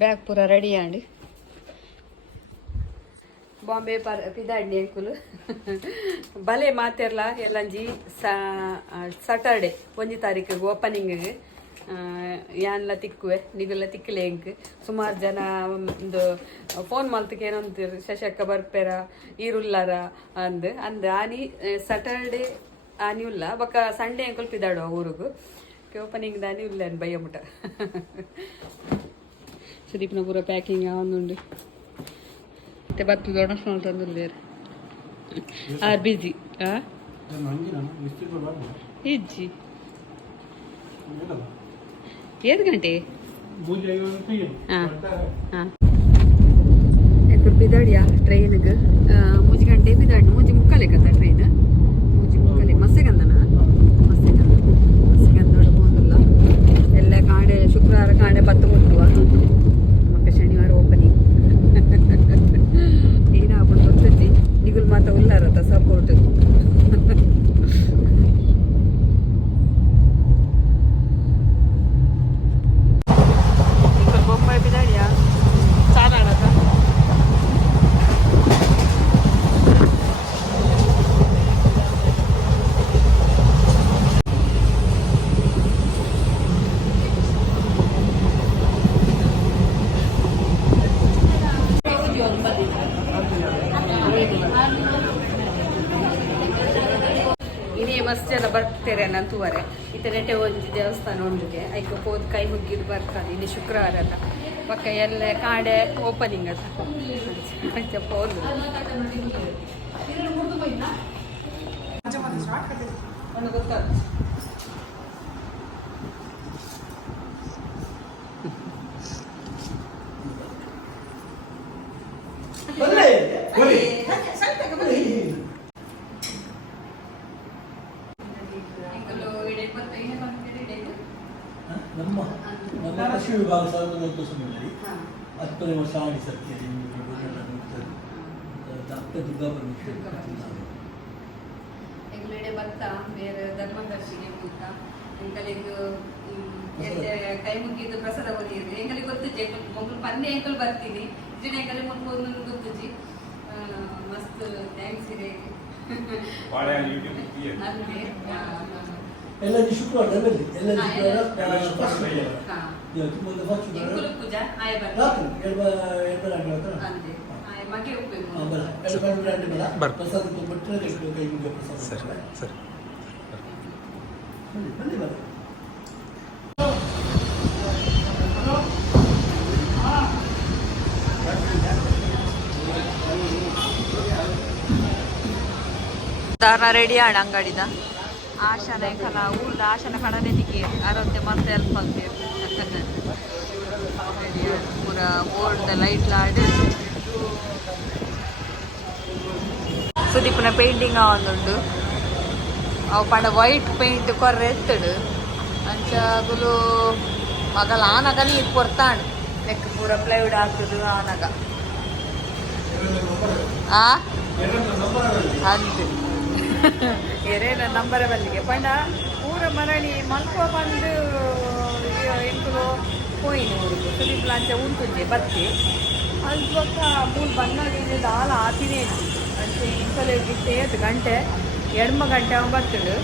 Bag ಪೂರ ready Andy Bombay ಪಿದಾಡ್ನಿ ಅಂಕುಲು ಬಲೆ ಮಾತೆರ್ಲ ಎಲ್ಲಂಜಿ ಸಟರ್ಡೆ 1 ತಾರೀಕಿಗೆ ಓಪನಿಂಗಿಗೆ ಯಾನ್ಲ ತಿಕ್ಕುವೆ ನಿಗುಲ್ಲ ತಿಕ್ಕಲೆ ಎಂಕ್ ಸುಮಾರು ಜನ ಒಂದು ಫೋನ್ ಮಲ್ತಕ್ಕೆ ಏನಂತ ಶಶಕ್ಕ ಬರ್ಪೆರ ಈರುಳ್ಳಾರ ಅಂದ್ ಆನಿ ಸಟರ್ಡೆ ಆನಿ ಉಲ್ಲ ಬೊಕ್ಕ ಸಂಡೇ ಅಂಕುಲ್ ಪಿದಾಡುವ ಊರಿಗೂ ಓಪನಿಂಗ್ ದಾನಿ ಉಲ್ಲ ಬಯ್ಯ ಮುಟ ಸುದೀಪ್ನ ಪೂರ ಪ್ಯಾಕಿಂಗ್ ಆವೊಂದುಂಡು ಮತ್ತೆ ಬತ್ತು ದೊಡ್ಡ ತಂದುಲ್ಲೇರು ಆರ್ ಬಿಜಿ ಇಜ್ಜಿ 7 ಗಂಟೆ ಹಾಂ ಎಕ್ಕರು ಪಿದಾಡಿಯಾ ಟ್ರೈನ್ಗೆ 3 ಗಂಟೆ ಪಿದಾಡಿ 3 ಮುಕ್ಕಾಲೆಕ್ಕಂತ ಟ್ರೈನ್ 3 ಮುಕ್ಕಾಲೆ ಮಸ್ಸೆಗಂದನ ಮಸ್ಸೆಗಂದೋಡು ಹೋಗುದಿಲ್ಲ ಎಲ್ಲ ಕಾಡೆ ಶುಕ್ರವಾರ ಕಾಡೆ 10 ಮುಟ್ಟುವ ಮತ್ತೆ ಶನಿವಾರ ಓಪನಿಂಗ್ ಏನಾಗ್ಬಿಟ್ಟು ಗೊತ್ತಜ್ಜಿ ನಿಗುಲ್ ಮಾತ ಉಲ್ಲಾರತ್ತ ಸಪೋರ್ಟ್ ಬೊಂಬೈ ಬಿದಾಡಿಯಾ ಚಾರಾಡಕ ಇನ್ನೇ ಮಸ್ತ್ ಜನ ಬರ್ತಾರೆ ನಂತುವರೆ ಇತನೆಟೆ ಒಂಜಿ ದೇವಸ್ಥಾನ ಉಂಡುಗೆ ಐಕ್ ಹೋದ್ ಕೈ ಮುಗಿದು ಬರ್ತಾರೆ ಇಲ್ಲಿ ಶುಕ್ರವಾರ ಅಲ್ಲ ಪಕ್ಕ ಎಲ್ಲ ಕಾಡೆ ಓಪನಿಂಗ್ ಅದ ಹೋದ್ರು ಗೊತ್ತಾಗ ನಮ್ಮ ಕೃಷಿ ವಿಭಾಗ 1990 10ನೇ ವರ್ಷ ಆಡಿ ಸತ್ಯ ಡಾಕ್ಟರ್ ದುರ್ಗಾ ಪರಮೇಶ್ವರ್ ಎಂಗ್ಲೆಡೆ ಭತ್ತ ಬೇರೆ ಧರ್ಮದರ್ಶಿಗೆ ಭೂತ ಎಂಕಲಿಗೆ ಕೈ ಮುಗಿದು ಪ್ರಸಾದ ಓದಿರಿ ಎಂಕಲಿಗೆ ಗೊತ್ತಿಜ್ಜಿ ಮಗಳು ಪನ್ನೆ ಎಂಕಲ್ ಬರ್ತೀನಿ ಜಿನ ಎಂಕಲಿ ಮುಟ್ಬೋದು ಗೊತ್ತಿಜ್ಜಿ ಮಸ್ತ್ ಥ್ಯಾಂಕ್ಸ್ ಇದೆ ಅಂದ್ರೆ ಎಲ್ಲ ಶುಕ್ರವಾರ ಬರಲಿ ಎಲ್ಲ ಪೂಜಾ ಆಯ ಪ್ರಸಾದ ಬಿಟ್ಟರೆ ಕೈ ಮುಗಿಯ ಪ್ರಸಾದ ಸರಿ ಬನ್ನಿ ಬನ್ನಿ ದಾರ ರೆಡಿ ಆಡ ಅಂಗಡಿದ ಆಶಾನೆ ಕಲ ಊರ್ದ ಆಶಾನ ಕಣನೆ ತಿಕ್ಕಿ ಆರೋಗ್ಯ ಮತ್ತೆ ಹೆಲ್ಪ್ ಮಾಡ್ತೀವಿ ಪೂರ ಬೋರ್ಡ್ ಲೈಟ್ ಆಡಿ ಸುದೀಪನ ಪೇಂಟಿಂಗ್ ಆವೊಂದುಂಡು ಅವು ಪಂಡ ವೈಟ್ ಪೇಂಟ್ ಕೊರ್ರೆ ಎತ್ತಡು ಅಂಚಾಗುಲು ಮಗಲ ಆನಗ ನೀರು ಕೊರ್ತಾಂಡು ಲೆಕ್ಕ ಪೂರ ಪ್ಲೈವುಡ್ ಹಾಕುದು ಆನಗ ಅಂತು ಎರೇನ ನಂಬರ ಬಲ್ಲಿಗೆ ಪಂಡ ಪೂರ ಮರಳಿ ಮಲ್ಪ ಬಂದು ಎಂಕುಲು ಪೋಯಿನ ಊರಿಗೆ ಸುದೀಪ್ ಅಂಚ ಉಂಟುಂಜೆ ಬತ್ತಿ ಅಲ್ಲಿ ಪಕ್ಕ ಮೂರು ಬಣ್ಣಗಿಂದ ಹಾಲು ಆತಿನೇ ಅಂಚೆ ಇಂಕಲು ಇಟ್ಟು 8 ಗಂಟೆ 2 ಗಂಟೆ ಅವ ಬರ್ತಡು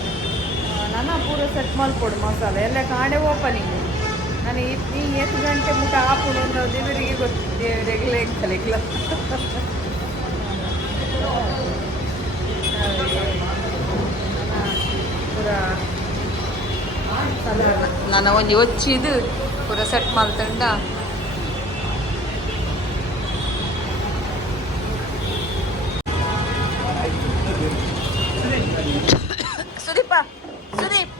ನನ್ನ ಪೂರ ಸೆಟ್ ಮಲ್ಕೊಡು ಮಸಾಲೆ ಎಲ್ಲ ಕಾಡೆ ಓಪನಿಂಗ್ ನಾನು ಈ 8 ಗಂಟೆ ಮುಟ್ಟ ಹಾಪುಡು ಒಂದು ದೇವರಿಗೆ ಗೊತ್ತು ದೇವರಿಗೆ ಕಲಿಕ್ಲ ಪೂರ ಸಾಧಾರಣ ನಾನು ಒಂದು ಒಚ್ಚಿದು ಪೂರ ಸೆಟ್ ಮಾಡ್ತಂಡ ಸುದೀಪ ಸುದೀಪ್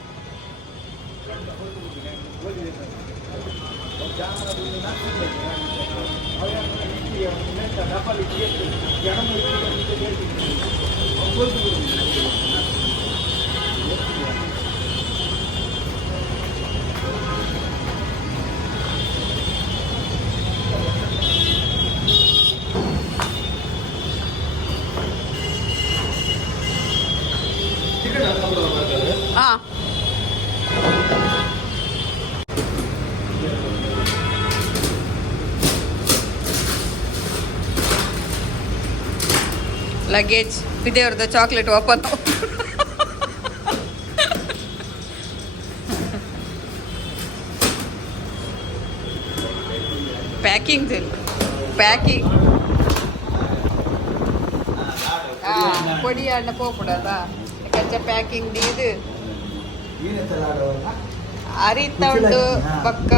ಹಾಂ ಲಗೇಜ್ ವಿದೇವ್ರದ್ದು ಚಾಕ್ಲೇಟ್ ಓಪನ್ ಪ್ಯಾಕಿಂಗ್ ಪ್ಯಾಕಿಂಗ್ பொடி அண்ண போகக்கூடாதா கச்ச ಪ್ಯಾಕಿಂಗ್ ಇದು ಅರಿತ ಉಂಟು ಪಕ್ಕ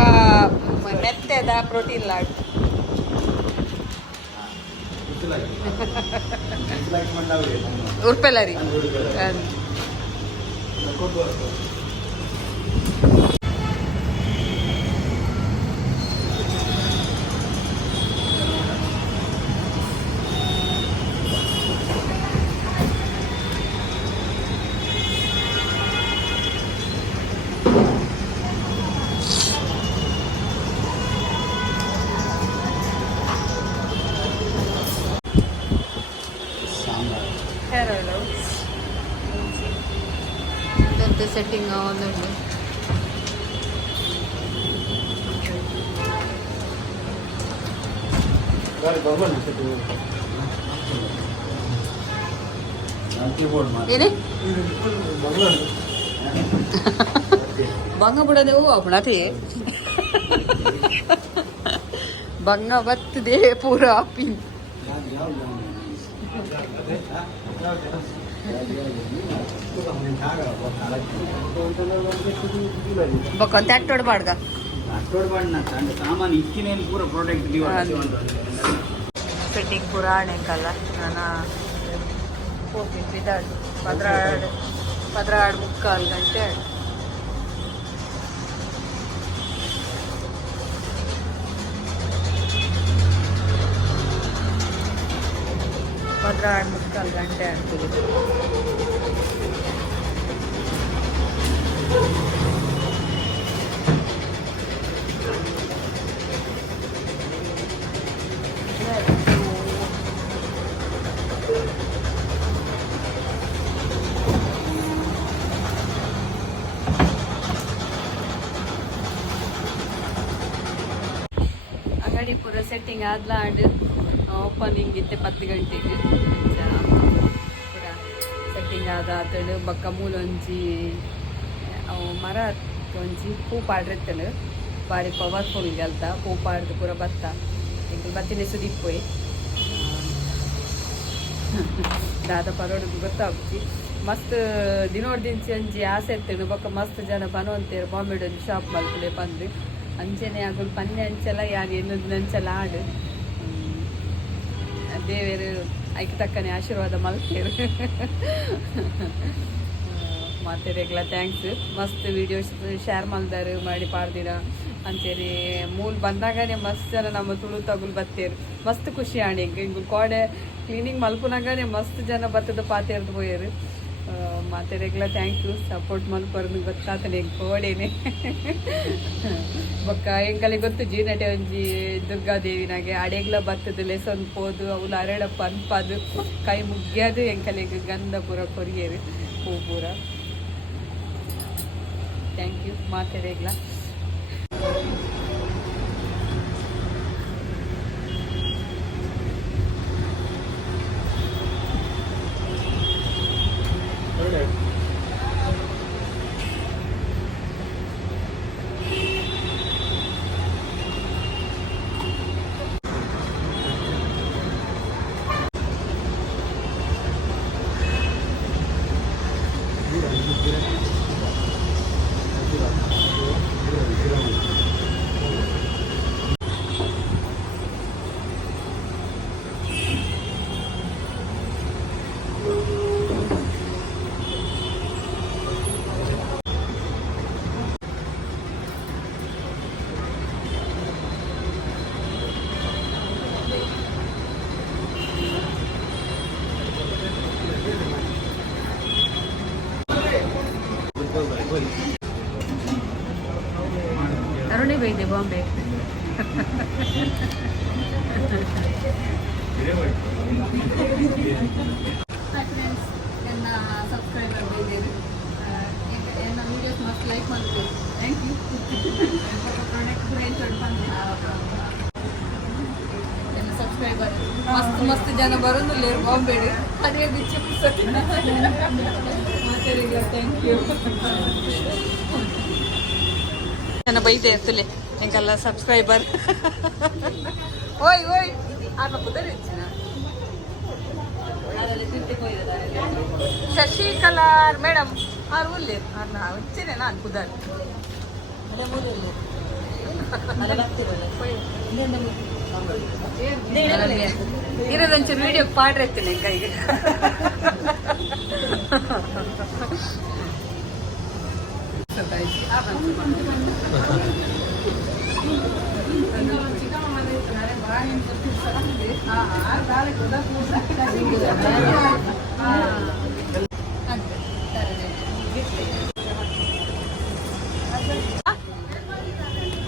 ಮೆತ್ತದ ಪ್ರೋಟೀನ್ ಲಾಡು ಉರ್ಪೆಲ್ಲ ರೀ ಸೆಟ್ಟಿಂಗ್ ಒಂದುಂಟು ಏನೇ ಬಂಗ ಬಿಡೋದೆ ಹೂ ಅಪ್ಪಣತಿ ಬಂಗ ಬತ್ತದೆ ಪೂರ ಅಪ್ಪಿ ಬಕ್ಕಂತ ಅಟ್ಟೋಡ್ ಬಾಡ್ಗ ಫಿಟ್ಟಿಂಗ್ ಪೂರ ಆಣೆಕಲ್ಲ ನಾನು ಹೋಗಿದ್ದಾಳು 16 ಮುಕ್ಕಾಲು ಗಂಟೆ 16 ಮುಕ್ಕಾಲು ಗಂಟೆ ಆಗ್ತದೆ. ಅಂಗಡಿ ಪೂರ ಸೆಟ್ಟಿಂಗ್ ಆದ್ಲಾಂಡ್ ಓಪನಿಂಗ್ ಇತ್ತೆ 10 ಗಂಟೆಗೆ ಪೂರ ಸೆಟ್ಟಿಂಗ್ ಆದ ಬಕ್ಕ ಮೂಲೊಂಜಿ ಮರ ಒಂಜಿ ಪೂ ಪಾಡ್ರೆತ್ತಲು ಬಾರಿ ಪವರ್ಫುಲ್ ಗೆಲ್ತ ಪೂ ಪಾಡ್ದು ಪೂರ ಬತ್ತ ಈಗ ಬತ್ತಿನ ಸುದಿಪ್ಪೋಯ್ ದಾದ ಪರೋಡಿಗೆ ಗೊತ್ತಾಗ್ತಿ ಮಸ್ತ್ ದಿನೋಡ್ ದಿಂಚಿ ಅಂಜಿ ಆಸೆ ಎತ್ತಡು ಬೊಕ್ಕ ಮಸ್ತ್ ಜನ ಬನವಂತೇರು ಬಾಂಬೆಡೊಂದು ಶಾಪ್ ಮಲ್ಪಲೆ ಬಂದು ಅಂಚನೆ ಆಗೋದು ಪನ್ನೆ ಅಂಚೆಲ್ಲ ಯಾರು ಎಲ್ಲೊಂದು ಅಂಚೆಲ್ಲ ಆಡು ದೇವರು ಐಕ್ ತಕ್ಕನೆ ಆಶೀರ್ವಾದ ಮಲ್ತೇರು ಮತ್ತೆ ರೆಗ್ಲ ಥ್ಯಾಂಕ್ಸ್ ಮಸ್ತ್ ವಿಡಿಯೋಸ್ ಶೇರ್ ಮಲ್ದಾರು ಮಾಡಿ ಪಾಡ್ದಿರ ಅಂಚೇರಿ ಮೂಲ್ ಬಂದಾಗನೇ ಮಸ್ತ್ ಜನ ನಮ್ಮ ತುಳು ತಗುಲ್ ಬತ್ತೇರು ಮಸ್ತ್ ಖುಷಿ ಆಣಿ ಹಿಂಗೆ ಕೋಡೆ ಕ್ಲೀನಿಂಗ್ ಮಲ್ಪುನಾಗನೇ ಮಸ್ತ್ ಜನ ಬತ್ತದ ಪಾತೇರ್ದು ಹೋಯರು ಮತ್ತೆ ರೆಗ್ಲ ಥ್ಯಾಂಕ್ ಯು ಸಪೋರ್ಟ್ ಮಲ್ಪರ್ದು ಗೊತ್ತಾತನೆ ಕೋಡೇನೆ ಬೊಕ್ಕ ಎಂಕಲೆ ಗೊತ್ತು ಜೀನಟೆ ಒಂಜಿ ದುರ್ಗಾದೇವಿನಾಗೆ ಅಡೆಗ್ಲ ಬತ್ತದ ಲೆಸನ್ ಪೋದು ಅವಳು ಅರಳಪ್ಪ ಅನ್ಪದು ಕೈ ಮುಗ್ಗ್ಯದು ಎಂಕಲೆಗೆ ಗಂಧ ಪೂರ ಕೊರಿಯರು ಹೂ ಪೂರ ಥ್ಯಾಂಕ್ ಯು ಮತ್ತೆ ರೆಗ್ಲ ಅರುಣೆ ಬೈದೆ ಬಾಂಬೆ ಹಾಯ್ ಫ್ರೆಂಡ್ಸ್ ನನ್ನ ಸಬ್ಸ್ಕ್ರೈಬರ್ ಬೈದೇರು ನನ್ನ ವೀಡಿಯೋಸ್ ಮಸ್ತ್ ಲೈಕ್ ಮಾಡ್ತೀವಿ ಥ್ಯಾಂಕ್ ಯು ಪ್ರಾಡಕ್ಟ್ ರೇಂಜ್ ಬಂದೆ ನನ್ನ ಸಬ್ಸ್ಕ್ರೈಬರ್ ಮಸ್ತ್ ಮಸ್ತ್ ಜನ ಬರೋದಿಲ್ಲ ಬಾಂಬೆಡು ಅದೇ ಚಿಪ್ಸ್ ಮಾತಾಡಿಲ್ಲ ಥ್ಯಾಂಕ್ ಯು ನನ್ನ ಬೈದೆ ಇರ್ತಲೆ ಎಂಕಲ್ಲ ಸಬ್ಸ್ಕ್ರೈಬರ್ ಓಯ್ ಓಯ್ ಆಗ ಪುದರ್ ಇಚ್ಚಿನ ಶಶಿಕಲಾರ್ ಮೇಡಮ್ ಆರು ಉಲ್ಲೇರ್ ಇಚ್ಚಿನೆ ನಾನು ಪುದರ್ ಇರೋದೊಂಚೂರು ವಿಡಿಯೋ ಪಾಡ್ರೆ ಎತ್ತಿಲ್ಲ ಕೈಗೆ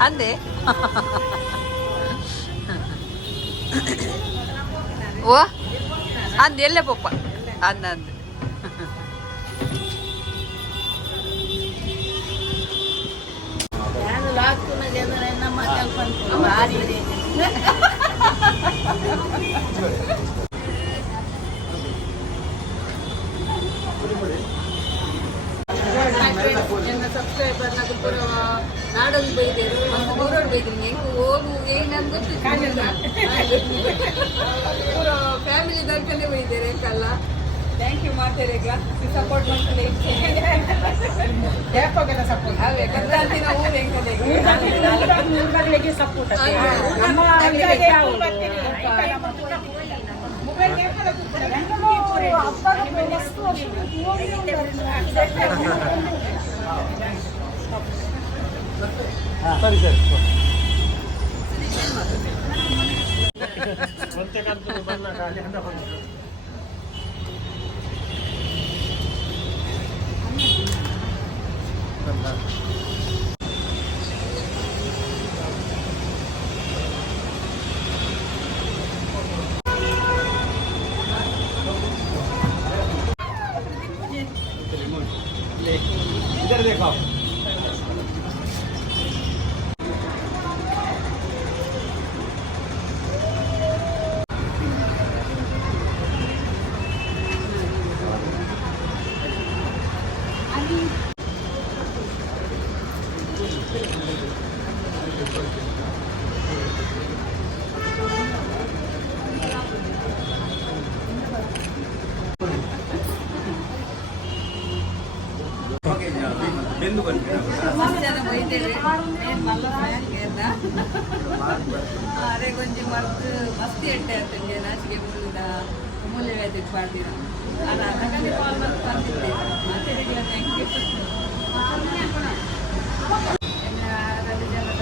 ಅಂದೆ ಓ ಅಂದ್ ಎಲ್ಲೇ ಪಪ್ಪ ಅಂದ ಅಂದ್ ಸಬ್ಸ್ಕ್ರೈಬರ್ నాకు ನಾಡೋದು ಬೈದೇರು ಮತ್ತು ದೂರೋಡು ಬೈದ್ರಿ ಹೆಂಗೆ ಹೋಗು ಏನಂತ ಗೊತ್ತಿಲ್ಲ ಪೂರ ಫ್ಯಾಮಿಲಿ ದರ್ಕಲ್ಲೇ ಬೈದೇರು ಹೆಂಗಲ್ಲ ಥ್ಯಾಂಕ್ ಯು ಮಾತಾಡೀಗ ಸಪೋರ್ಟ್ ಮಾಡ್ತಾರೆ ಸಪೋರ್ಟ್ ಅವೇ ಕದ್ದಾಂತಿನ ಊರು ಹೆಂಗದೆ ಸಪೋರ್ಟ್ ಸರಿ ಸರಿ इधर देखो अरे కొంచెం వర్క్ మస్తీ అంటే నాచికే ముందుగా మూల్య వేదిక పాడిన అలా అనగానే కాల్ వర్క్ పంపితే మాట్లాడిಲ್ಲ ಥ್ಯಾಂಕ್ ಯು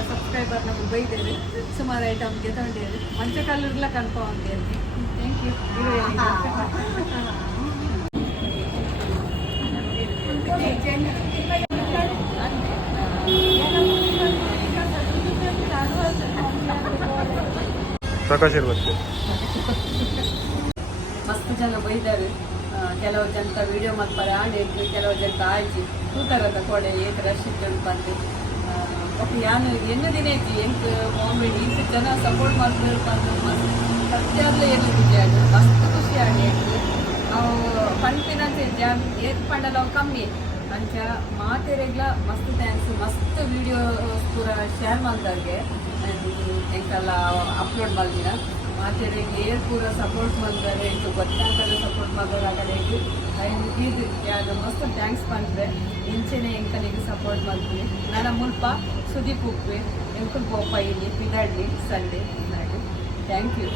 ಸಬ್ಸ್ಕ್ರೈಬರ್ ನಮಗೆ ಬೈದೇವೆ ಸುಮಾರು ಐಟಮ್ಗೆ ತಗೊಂಡಿದ್ದಾರೆ ಮಂಚ ಕಲ್ಲುರ್ಲ ಕನ್ಫರ್ಮ್ ಅಂತ ಥ್ಯಾಂಕ್ ಯು ಪ್ರಕಾಶ್ ಇರ್ಬೇಕು ಮಸ್ತ್ ಜನ ಬೈದಾರೆ ಕೆಲವು ಜನ ವಿಡಿಯೋ ಮಾಡ್ತಾರೆ ಆಡಿದ್ದು ಕೆಲವು ಜನ ಆಯ್ತು ತೂತರದ ಕೊಡೆ ಏಕ ರಶ್ ಇಟ್ಟು ಬಂದು ಓಕೆ ಯಾನು ಎನ್ನು ದಿನ ಐತಿ ಎಂಕ್ ಕಾಮಿಡಿ ಇಂಥ ಜನ ಸಪೋರ್ಟ್ ಮಾಡ್ತಾರೆ ಬಂದು ಮಸ್ತ್ ಸತ್ಯಾಗ್ಲೂ ಏನು ಖುಷಿ ಆಗಿ ಮಸ್ತ್ ಖುಷಿ ಆಗಿ ನಾವು ಕಾನ್ಫಿಡೆನ್ಸ್ ಜಾಮ್ ಏತ್ ಪಂಡಲ್ಲ ಅವು ಕಮ್ಮಿ ಅಂಚ ಮಾತೆರೆಗ್ಲ ಮಸ್ತ್ ಥ್ಯಾಂಕ್ಸ್ ಮಸ್ತ್ ವಿಡಿಯೋ ಪೂರ ಶೇರ್ ಮಾಡ್ದಾಗೆ ಎಂಕಲ್ಲ ಅಪ್ಲೋಡ್ ಮಾಡಿದಿನ ಮಾತೆರೆಗೆ ಏರ್ ಪೂರ ಸಪೋರ್ಟ್ ಮಾಡ್ತಾರೆ ಇದು ಗೊತ್ತಾಗಲ್ಲ ಸಪೋರ್ಟ್ ಮಾಡೋರು ಆ ಕಡೆಗೆ ಇದು ಯಾರು ಮಸ್ತ್ ಥ್ಯಾಂಕ್ಸ್ ಬಂದರೆ ಇಂಚೆನೆ ಎಂಕನಿಗೆ ಸಪೋರ್ಟ್ ಮಾಡ್ತೀನಿ ನನ್ನ ಮುಲ್ಪ ಸುದೀಪ್ ಉಪ್ಪೆ ಎಂಕಲ್ ಗೋಪ ಇಲ್ಲಿ ಪಿದಾಡ್ಲಿ ಸಂಡೆ ನಾಡು ಥ್ಯಾಂಕ್ ಯು